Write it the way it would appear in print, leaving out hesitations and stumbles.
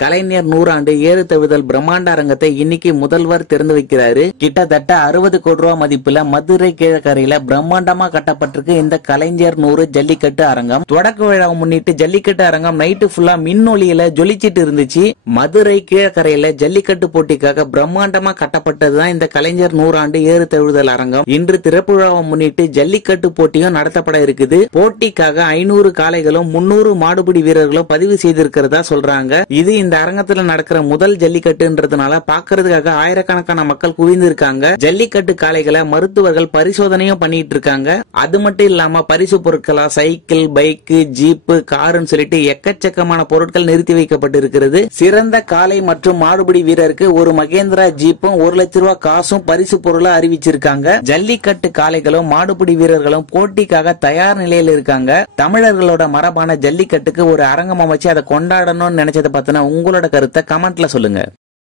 கலைஞர் 100 ஆண்டு ஏறு தழுவுதல் பிரம்மாண்ட அரங்கத்தை இன்னைக்கு முதல்வர் திறந்து வைக்கிறாரு. கிட்டத்தட்ட 60 கோடி ரூபாய் மதிப்புல மதுரை கீழக்கரையில பிரம்மாண்டமா கட்டப்பட்டிருக்கு இந்த கலைஞர் 100 ஜல்லிக்கட்டு அரங்கம். தொடக்க விழாவை முன்னிட்டு ஜல்லிக்கட்டு அரங்கம் நைட்டு ஃபுல்லா மின்னொலியில ஜொலிச்சிட்டு இருந்துச்சு. மதுரை கீழக்கரையில ஜல்லிக்கட்டு போட்டிக்காக பிரம்மாண்டமா கட்டப்பட்டதுதான் இந்த கலைஞர் 100 ஆண்டு ஏறு தழுவுதல் அரங்கம். இன்று திறப்பு விழாவை முன்னிட்டு ஜல்லிக்கட்டு போட்டியும் நடத்தப்பட இருக்குது. போட்டிக்காக 500 காளைகளும் 300 மாடுபிடி வீரர்களும் பதிவு செய்திருக்கிறதா சொல்றாங்க. இது இந்த அரங்கத்துல நடக்கிற முதல் ஜல்லிக்கட்டுன்றதுனால பாக்குறதுக்காக ஆயிரக்கணக்கான மக்கள் குவிந்து இருக்காங்க. ஜல்லிக்கட்டு காளைகளை மருத்துவர்கள் பரிசோதனையும் பண்ணிட்டு இருக்காங்க. அது மட்டும் இல்லாம பரிசு பொருட்களா சைக்கிள், பைக், ஜீப்பு, காருன்னு சொல்லிட்டு எக்கச்சக்கமான பொருட்கள் நிறுத்தி வைக்கப்பட்டு இருக்கிறது. சிறந்த காளை மற்றும் மாடுபிடி வீரருக்கு ஒரு மகேந்திரா ஜீப்பும் 1 லட்சம் ரூபாய் காசும் பரிசு பொருளா அறிவிச்சிருக்காங்க. ஜல்லிக்கட்டு காளைகளும் மாடுபிடி வீரர்களும் போட்டிக்காக தயார் நிலையில் இருக்காங்க. தமிழர்களோட மரபான ஜல்லிக்கட்டுக்கு ஒரு அரங்கம் அமைச்சு அதை கொண்டாடணும்னு நினைச்சதை பத்தின உங்களோட கருத்தை கமெண்ட்ல சொல்லுங்க.